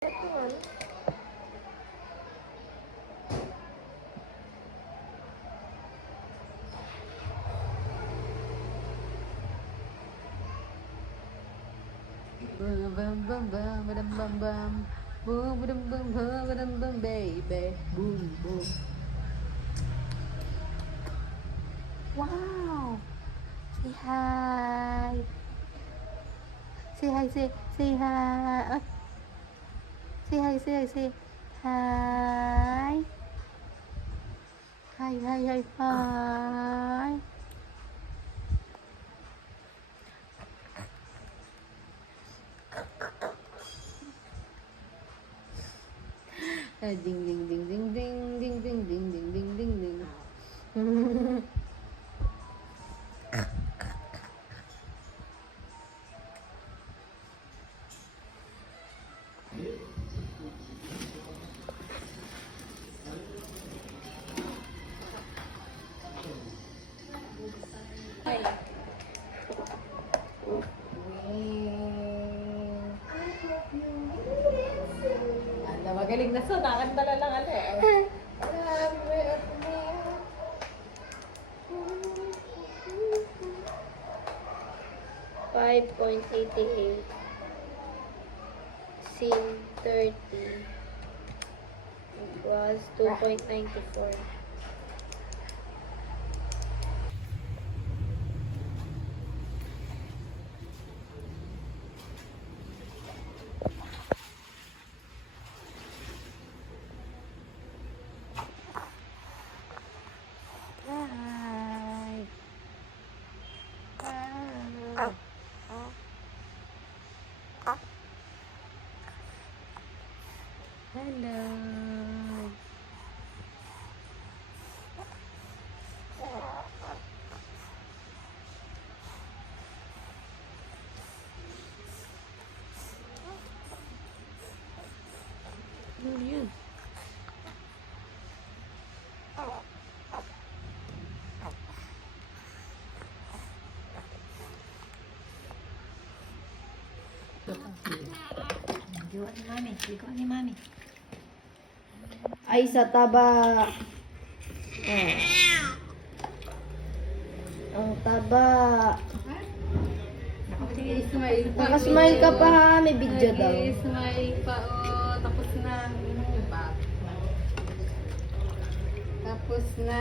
Bum bum bum bum bum bum bum boom bum bum bum bum baby boom boom. Wow! Say hi. Say hi. Say hi. Say hi. Say hi. Hi. Ding ding ding ding ding ding ding ding ding ding ding ding. Magaling na so, nakakantala lang ano eh. 5.88 sin 30 equals 2.94. Hello. Ano yun? Ligo ni Mami. Ay, sa taba. Ang taba. Smile pa. Nakasmile ka pa ha. May video daw. Smile pa oh. Tapos na. Tapos na.